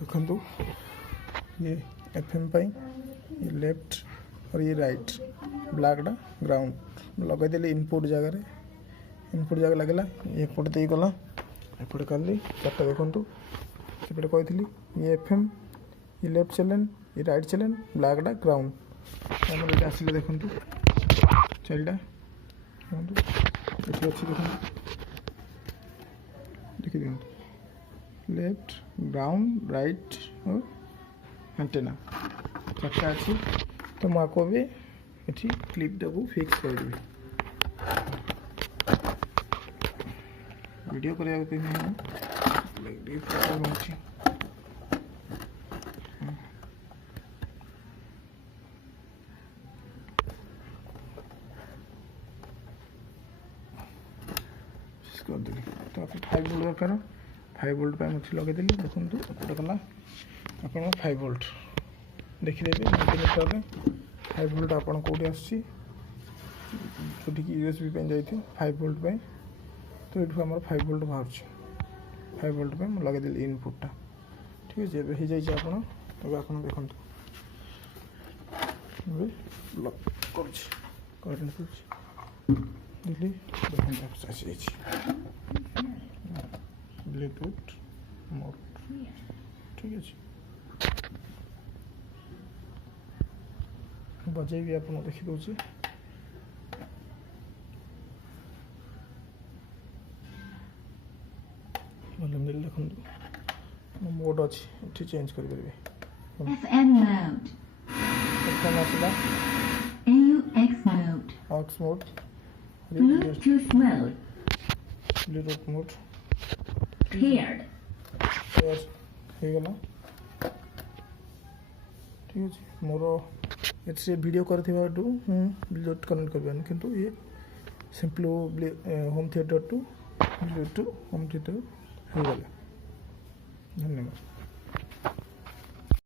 देखो ये FM पाई ये लेफ्ट और ये राइट ब्लैक डा ग्राउंड लगेदेली इनपुट जगह इनपुट जगह लगला एपटे दे गला एपटे कली चार्टा देखु सेपटे कही ये FM ये लेफ्ट चैलेन ये राइट चैलेन ब्लैक डा ग्राउंड आम ये आसिले देखु चारिटा देखो अच्छी देखी दिखा लेफ्ट ग्राउंड राइट और एंटेना चार्टा अच्छी तो मुझको भी ये क्लिपटा को फिक्स कर वीडियो करने करदेली तो आप 5 वोल्ट दरकार 5 वोल्ट पर मुझे लगेदेली देखो गोटे कला आप 5 वोल्ट देखिदेवे मल्टीमीटर 5 वोल्ट आप कौटी आसूँ USB पे जाइए 5 वोल्ट पे तो ये आम 5 वोल्ट बाहर 5 वोल्ट पे मुझे लगेदेली इनपुटा ठीक है जब हो जाए आप देखो देखिए ब्लूटूथ मोड ठीक है बजे भी आप देखी दूसरे देखो मोड अच्छी चेंज कर aux mode Bluetooth mode Bluetooth mode paired. होगला ठीक अच्छे मोर ये वीडियो करथिबाटू ब्लूटूथ कनेक्ट करबानी किंतु ये simple home theatre to Bluetooth home theatre होगला धन्यवाद।